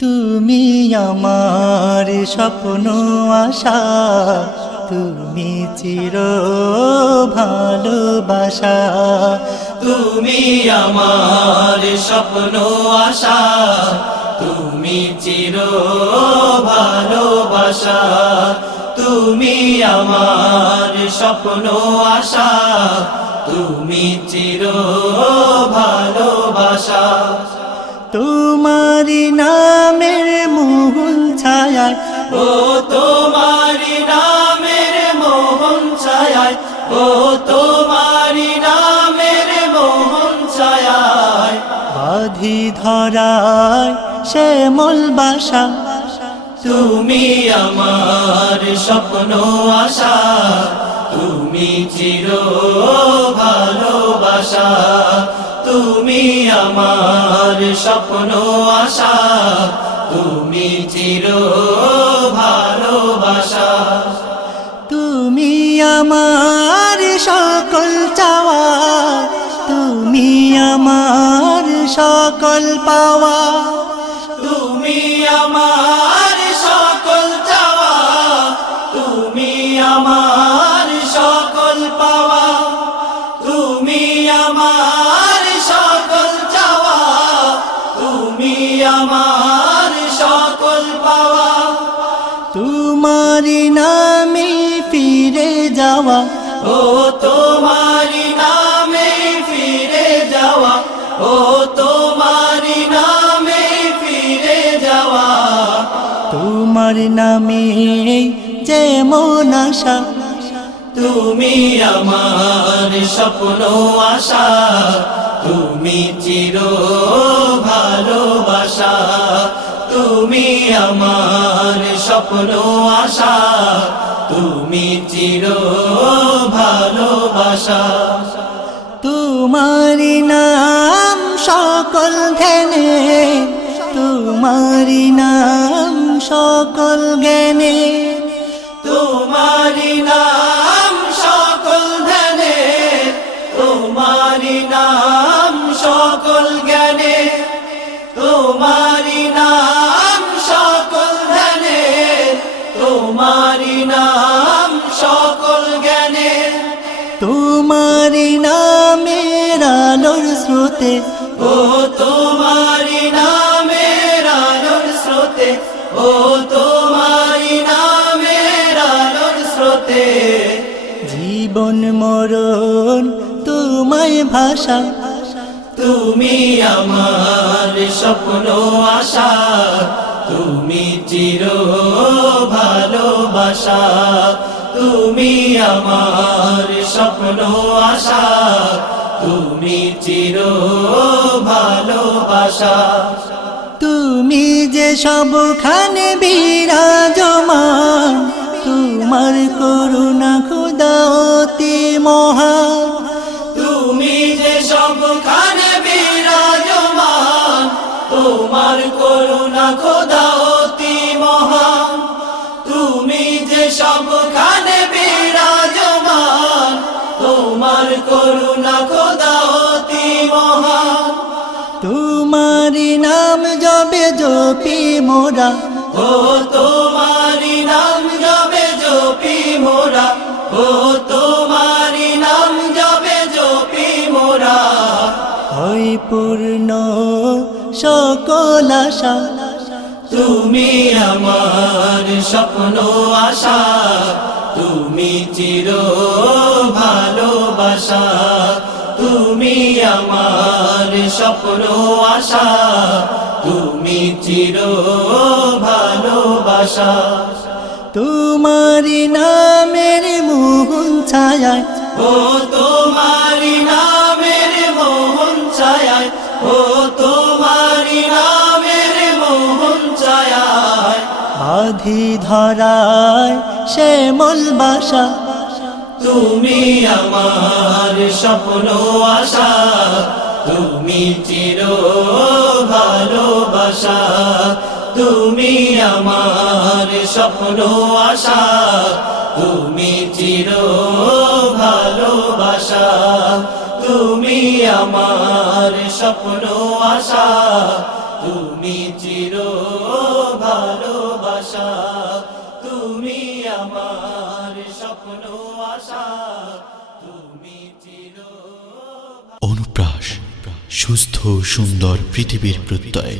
তুমি আমার স্বপ্ন আশা, তুমি চির ভালোবাসা। তুমি আমার স্বপ্ন আশা, তুমি চির ভালোবাসা। তুমি আমার স্বপ্ন আশা, তুমি চির ভালোবাসা। তোমারি নামের মোহন ছায়ায়, ও তোমারি নামের মোহন ছায়ায়, ও তোমারি নামের মোহন ছায়ায় বাঁধি ধরায় শ্যামল বাসা। তুমি আমার স্বপ্ন আশা, তুমি চির ভালোবাসা। তুমি আমার স্বপ্ন আশা, তুমি চির ভালোবাসা। তুমি আমার সকল চাওয়া, তুমি আমার সকল পাওয়া। তুমি আমার সকল চাওয়া, তুমি আমার সকল পাওয়া। তুমি আমার সকল চাওয়া, তুমি আমার সকল পাওয়া। তোমারি নামে ফিরে যাওয়া, ও তোমারি নামে ফিরে যাওয়া, ও তোমারি নামে ফিরে যাওয়া। তোমার নামে যেমন আশা। তুমি আমার স্বপ্ন আশা, তুমি চির ভালোবাসা। তুমি আমার স্বপ্ন আশা, তুমি চির ভালোবাসা। তোমারি নাম সকল ধ্যানে, তোমারি নাম সকল জ্ঞানে। তোমারি নাম সকল ধ্যানে, তোমারি নাম সকল জ্ঞানে। তোমারি নাম সকল ধ্যানে, তোমারি নাম সকল জ্ঞানে। তোমারি নামের আলোর স্রোতে, ও তোমারি নামের আলোর স্রোতে, ও তোমারি নামের আলোর স্রোতে। জীবন মরণ তোমায় ভাষা। তুমি আমার স্বপ্ন আশা, তুমি চির ভালোবাসা। তুমি আমার স্বপ্ন আশা, তুমি চির ভালোবাসা। তুমি যে সবখানে বিরাজমান, তোমার করুণা খোদা অতি মহান। তুমি যে সবখানে বিরাজমান, তোমার করুণা খোদা অতি মহান। তুমি যে সবখানে বিরাজমান, তোমার করুণা খোদা অতি মহান। তোমারি নাম জবে জপি মোরা, ও তোমারি নাম জবে জপি মোরা, ও তোমারি নাম জবে জপি মোরা। হয় পূর্ণ সকল আশা। তুমি আমার স্বপ্ন আশা, তুমি চির ভালোবাসা। তুমি আমার স্বপ্ন আশা, তুমি চির ভালোবাসা। তোমারি নামের মোহন ছায়ায়, ও তোমারি নামের মোহন ছায়ায়, ও তোমারি নামের মোহন ছায়ায় বাঁধি ধরায় শ্যামল বাসা। তুমি আমার স্বপ্ন আশা, তুমি চির ভালোবাসা। তুমি আমার স্বপ্ন আশা, তুমি চির ভালোবাসা। তুমি আমার স্বপ্ন আশা, তুমি চির ভালোবাসা, তুমি আমার স্বপ্ন আশা, তুমি চির অনুপ্রাস, সুস্থ সুন্দর পৃথিবীর প্রত্যয়।